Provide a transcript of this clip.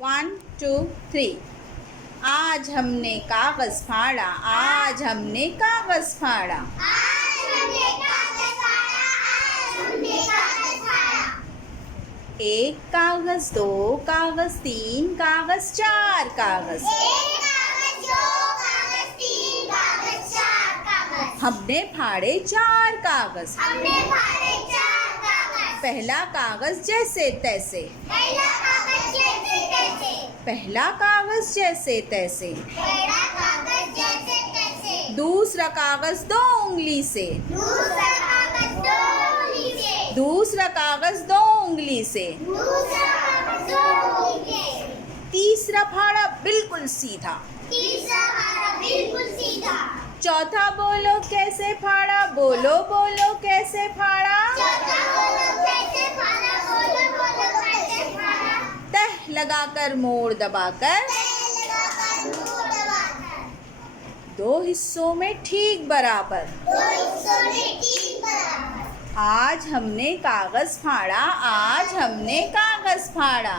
1 2 3 आज हमने कागज फाड़ा, आज हमने कागज फाड़ा। एक कागज, दो कागज, तीन कागज, चार कागज। हमने फाड़े चार कागज। पहला कागज जैसे तैसे, पहला कागज जैसे तैसे। दूसरा कागज दो उंगली से, दूसरा कागज दो उंगली से। तीसरा फाड़ा बिल्कुल सीधा, चौथा बोलो कैसे फाड़ा, बोलो बोलो कैसे फाड़ा। तह लगाकर मोड़ दबाकर, दो हिस्सों में ठीक बराबर। आज हमने कागज फाड़ा, आज हमने कागज फाड़ा।